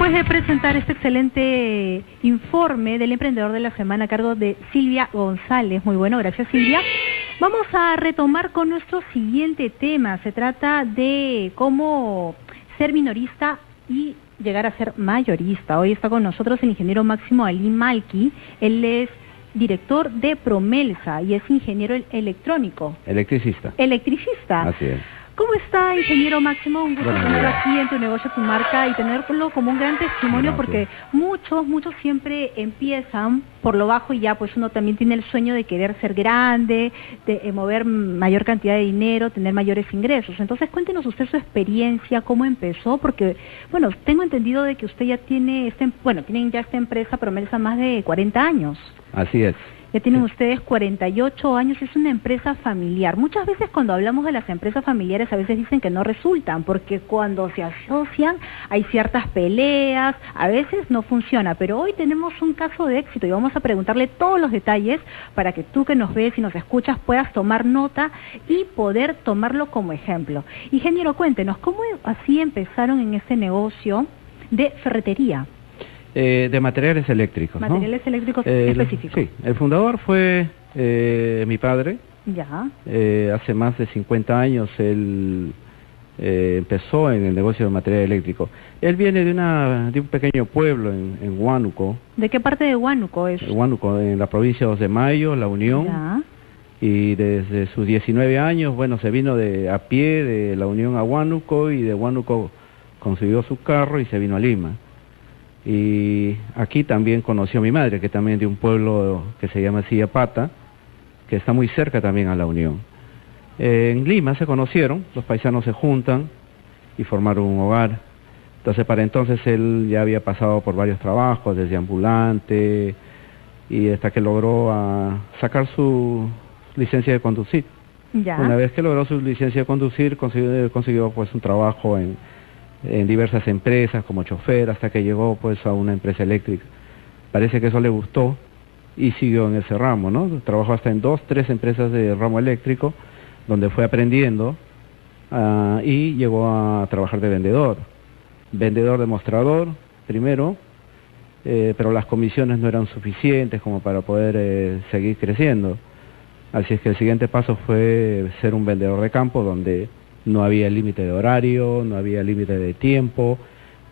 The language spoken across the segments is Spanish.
Después de presentar este excelente informe del emprendedor de la semana a cargo de Silvia González, muy bueno, gracias Silvia, vamos a retomar con nuestro siguiente tema. Se trata de cómo ser minorista y llegar a ser mayorista. Hoy está con nosotros el ingeniero Máximo Ali Malki. Él es director de Promelsa y es ingeniero electrónico. Electricista. Electricista. Así es. ¿Cómo está, ingeniero Máximo? Un gusto tenerlo aquí en Tu Negocio, Tu Marca y tenerlo como un gran testimonio. Gracias. Porque muchos siempre empiezan por lo bajo y ya pues uno también tiene el sueño de querer ser grande, de mover mayor cantidad de dinero, tener mayores ingresos. Entonces cuéntenos usted su experiencia, cómo empezó, porque bueno, tengo entendido de que usted ya tiene, tienen ya esta empresa Promelsa más de 40 años. Así es. Ya tienen ustedes 48 años, es una empresa familiar. Muchas veces cuando hablamos de las empresas familiares a veces dicen que no resultan, porque cuando se asocian hay ciertas peleas, a veces no funciona, pero hoy tenemos un caso de éxito y vamos a preguntarle todos los detalles para que tú que nos ves y nos escuchas puedas tomar nota y poder tomarlo como ejemplo. Ingeniero, cuéntenos, ¿cómo así empezaron en este negocio de ferretería? De materiales eléctricos. Materiales eléctricos específicos. Sí, el fundador fue mi padre. Ya. Hace más de 50 años él empezó en el negocio de material eléctrico. Él viene de un pequeño pueblo en Huánuco. ¿De qué parte de Huánuco es? Huánuco, en la provincia de 2 de Mayo, La Unión. Ya. Y desde sus 19 años, bueno, se vino a pie de La Unión a Huánuco y de Huánuco consiguió su carro y se vino a Lima. Y aquí también conoció a mi madre, que también de un pueblo que se llama Sillapata, que está muy cerca también a La Unión. En Lima se conocieron, los paisanos se juntan y formaron un hogar. Entonces para entonces él ya había pasado por varios trabajos, desde ambulante, y hasta que logró sacar su licencia de conducir. Ya. Una vez que logró su licencia de conducir, consiguió pues un trabajo en diversas empresas como chofer, hasta que llegó pues a una empresa eléctrica. Parece que eso le gustó y siguió en ese ramo, ¿no? Trabajó hasta en 2, 3 empresas de ramo eléctrico, donde fue aprendiendo y llegó a trabajar de vendedor demostrador primero, pero las comisiones no eran suficientes como para poder seguir creciendo. Así es que el siguiente paso fue ser un vendedor de campo, donde no había límite de horario, no había límite de tiempo,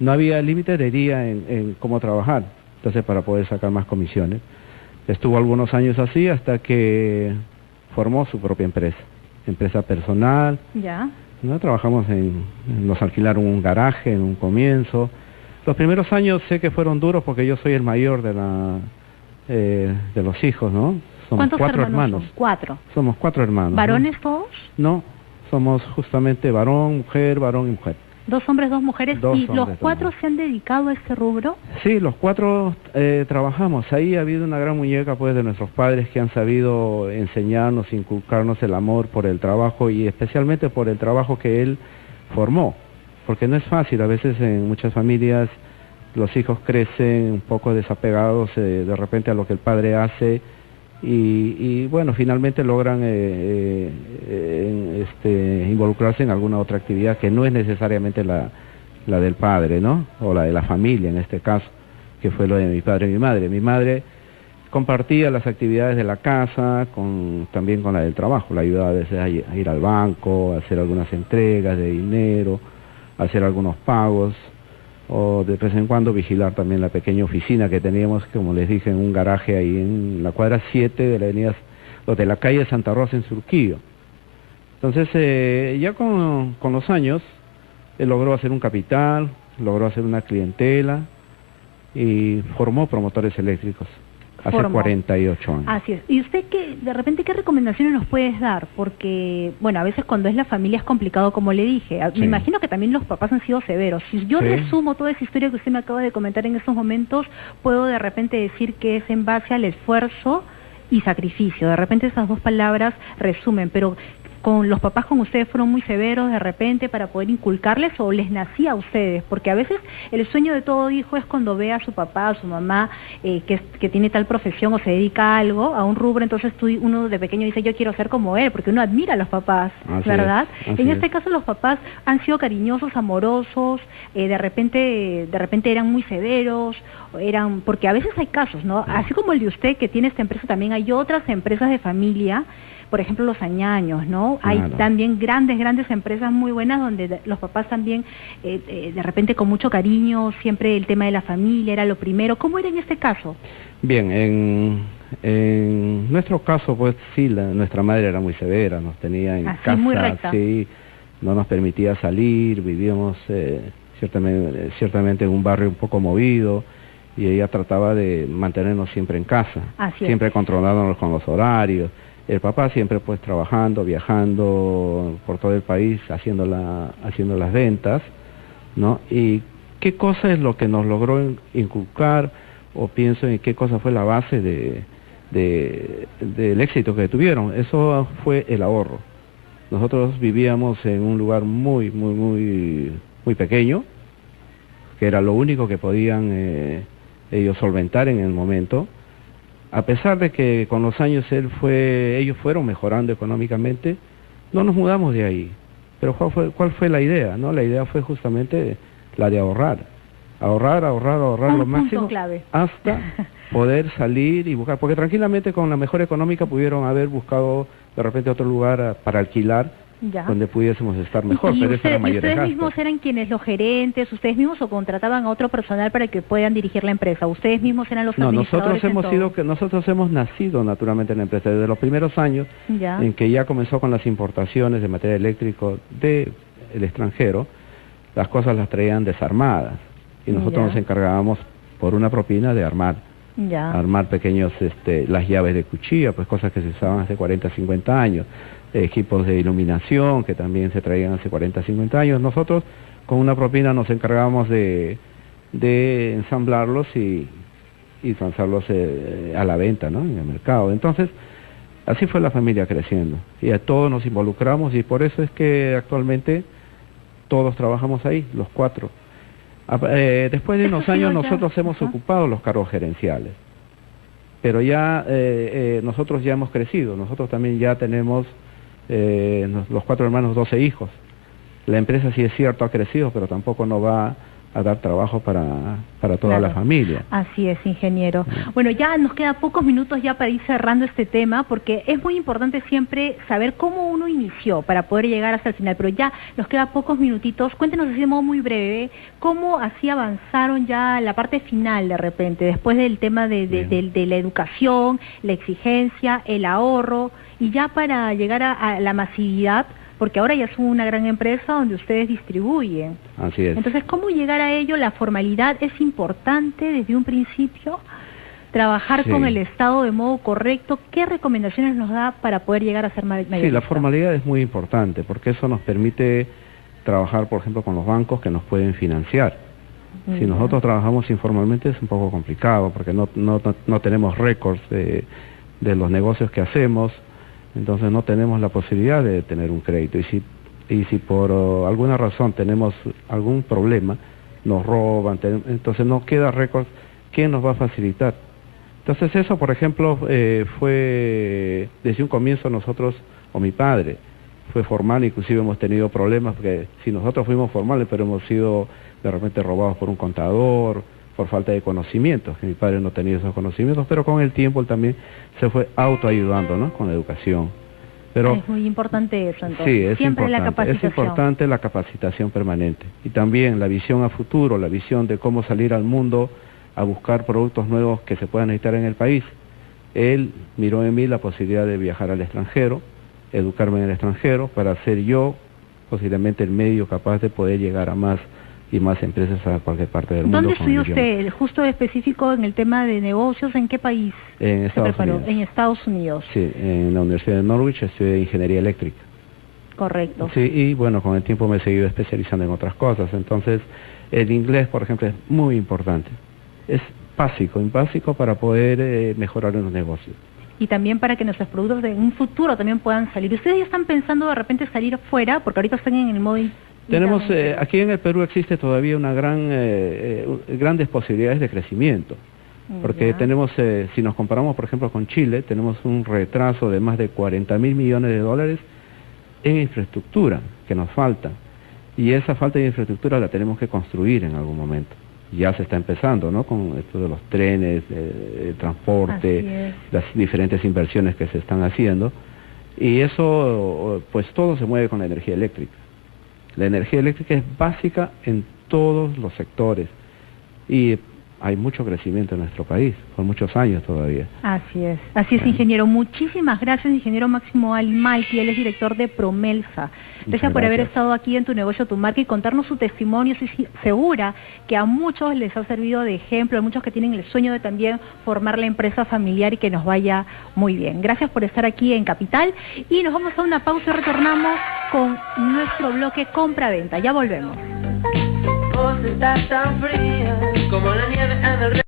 no había límite de día en cómo trabajar, entonces para poder sacar más comisiones. Estuvo algunos años así hasta que formó su propia empresa personal. Ya. ¿No? Trabajamos nos alquilaron un garaje en un comienzo. Los primeros años sé que fueron duros porque yo soy el mayor de los hijos, ¿no? Somos 4 hermanos. Son 4. Somos 4 hermanos. ¿Varones, ¿no? todos? No, somos justamente varón, mujer y mujer. 2 hombres, 2 mujeres. ¿Y los 4 se han dedicado a este rubro? Sí, los 4 trabajamos. Ahí ha habido una gran muñeca pues de nuestros padres que han sabido enseñarnos, inculcarnos el amor por el trabajo y especialmente por el trabajo que él formó. Porque no es fácil, a veces en muchas familias los hijos crecen un poco desapegados de repente a lo que el padre hace. Y bueno, finalmente logran involucrarse en alguna otra actividad que no es necesariamente la del padre, ¿no? O la de la familia en este caso, que fue lo de mi padre y mi madre. Mi madre compartía las actividades de la casa también con la del trabajo, la ayudaba a veces a ir al banco, a hacer algunas entregas de dinero, a hacer algunos pagos, o de vez en cuando vigilar también la pequeña oficina que teníamos, como les dije, en un garaje ahí en la cuadra 7 de la avenida, de la calle Santa Rosa en Surquillo. Entonces ya con los años él logró hacer un capital, logró hacer una clientela y formó Promotores Eléctricos hace 48 años. Así es. ¿Y usted de repente qué recomendaciones nos puedes dar? Porque, bueno, a veces cuando es la familia es complicado, como le dije. Sí. Me imagino que también los papás han sido severos. Si yo resumo toda esa historia que usted me acaba de comentar en estos momentos, puedo de repente decir que es en base al esfuerzo y sacrificio. De repente esas 2 palabras resumen, pero con los papás con ustedes fueron muy severos de repente para poder inculcarles o les nacía a ustedes? Porque a veces el sueño de todo hijo es cuando ve a su papá, a su mamá, que tiene tal profesión o se dedica a algo, a un rubro, entonces uno de pequeño dice yo quiero ser como él, porque uno admira a los papás, ¿verdad? En este caso los papás han sido cariñosos, amorosos, de repente eran muy severos, porque a veces hay casos, ¿no? Así como el de usted que tiene esta empresa, también hay otras empresas de familia, por ejemplo los Añaños, ¿no? Hay también grandes empresas muy buenas donde los papás también, de repente con mucho cariño, siempre el tema de la familia era lo primero. ¿Cómo era en este caso? Bien, en nuestro caso, pues sí, nuestra madre era muy severa, nos tenía en casa, muy recta. Sí, no nos permitía salir, vivíamos ciertamente en un barrio un poco movido, y ella trataba de mantenernos siempre en casa, siempre controlándonos con los horarios. El papá siempre pues trabajando, viajando por todo el país, haciendo las ventas, ¿no? Y qué cosa es lo que nos logró inculcar, o pienso en qué cosa fue la base del éxito que tuvieron. Eso fue el ahorro. Nosotros vivíamos en un lugar muy pequeño, que era lo único que podían ellos solventar en el momento. A pesar de que con los años ellos fueron mejorando económicamente, no nos mudamos de ahí. Pero ¿cuál fue la idea? ¿No? La idea fue justamente la de ahorrar lo máximo hasta poder salir y buscar, porque tranquilamente con la mejora económica pudieron haber buscado de repente otro lugar para alquilar, donde pudiésemos estar mejor, pero eso era mayor gasto. ¿Y ustedes mismos eran quienes los gerentes, ustedes mismos, o contrataban a otro personal para que puedan dirigir la empresa? ¿Ustedes mismos eran los administradores? Nosotros hemos nacido naturalmente en la empresa desde los primeros años en que ya comenzó con las importaciones de material eléctrico del extranjero. Las cosas las traían desarmadas y nosotros nos encargábamos por una propina de armar pequeños, las llaves de cuchilla, pues cosas que se usaban hace 40, 50 años, equipos de iluminación que también se traían hace 40, 50 años. Nosotros con una propina nos encargábamos de ensamblarlos y lanzarlos a la venta, ¿no? En el mercado. Entonces, así fue la familia creciendo y a todos nos involucramos, y por eso es que actualmente todos trabajamos ahí, los 4. Después de unos años nosotros hemos ocupado los cargos gerenciales, pero ya nosotros ya hemos crecido, nosotros también ya tenemos los 4 hermanos, 12 hijos. La empresa, sí es cierto, ha crecido, pero tampoco nos va a dar trabajo para toda la familia. Así es, ingeniero. Bueno, ya nos queda pocos minutos ya para ir cerrando este tema, porque es muy importante siempre saber cómo uno inició para poder llegar hasta el final, pero ya nos queda pocos minutitos. Cuéntenos así de modo muy breve, cómo así avanzaron ya la parte final de repente, después del tema de la educación, la exigencia, el ahorro, y ya para llegar a la masividad, porque ahora ya son una gran empresa donde ustedes distribuyen. Así es. Entonces, ¿cómo llegar a ello? La formalidad es importante desde un principio, trabajar con el Estado de modo correcto. ¿Qué recomendaciones nos da para poder llegar a ser mayorista? Sí, la formalidad es muy importante, porque eso nos permite trabajar, por ejemplo, con los bancos que nos pueden financiar. Si nosotros trabajamos informalmente es un poco complicado, porque no tenemos récords de los negocios que hacemos. Entonces no tenemos la posibilidad de tener un crédito, y si por alguna razón tenemos algún problema, nos roban, entonces no queda récord. ¿Quién nos va a facilitar? Entonces eso, por ejemplo, fue desde un comienzo nosotros, o mi padre, fue formal, inclusive hemos tenido problemas, porque si nosotros fuimos formales, pero hemos sido de repente robados por un contador, por falta de conocimientos, que mi padre no tenía esos conocimientos, pero con el tiempo él también se fue autoayudando, ¿no? Con la educación. Pero es muy importante eso, entonces. Sí, es siempre importante, es importante la capacitación permanente. Y también la visión a futuro, la visión de cómo salir al mundo a buscar productos nuevos que se puedan necesitar en el país. Él miró en mí la posibilidad de viajar al extranjero, educarme en el extranjero, para ser yo posiblemente el medio capaz de poder llegar a más y más empresas a cualquier parte del mundo. ¿Dónde estudió usted? Justo específico en el tema de negocios, ¿en qué país se preparó? En Estados Unidos. Sí, en la Universidad de Norwich estudié ingeniería eléctrica. Correcto. Sí, y bueno, con el tiempo me he seguido especializando en otras cosas. Entonces, el inglés, por ejemplo, es muy importante. Es básico para poder mejorar en los negocios. y también para que nuestros productos en un futuro también puedan salir. ¿Ustedes ya están pensando de repente salir fuera? Porque ahorita están en el modo... Tenemos, aquí en el Perú existe todavía una grandes posibilidades de crecimiento, porque tenemos, si nos comparamos por ejemplo con Chile, tenemos un retraso de más de 40.000 millones de dólares en infraestructura que nos falta, y esa falta de infraestructura la tenemos que construir en algún momento. Ya se está empezando, ¿no?, con esto de los trenes, el transporte, las diferentes inversiones que se están haciendo, y eso, pues todo se mueve con la energía eléctrica. La energía eléctrica es básica en todos los sectores y hay mucho crecimiento en nuestro país, por muchos años todavía. Así es, ingeniero. Muchísimas gracias, ingeniero Máximo Almaty, él es director de Promelsa. Gracias por haber estado aquí en Tu Negocio, Tu Marca y contarnos su testimonio. Estoy segura que a muchos les ha servido de ejemplo, a muchos que tienen el sueño de también formar la empresa familiar y que nos vaya muy bien. Gracias por estar aquí en Capital y nos vamos a una pausa y retornamos con nuestro bloque Compra-Venta. Ya volvemos. Vos estás tan fría como la nieve en el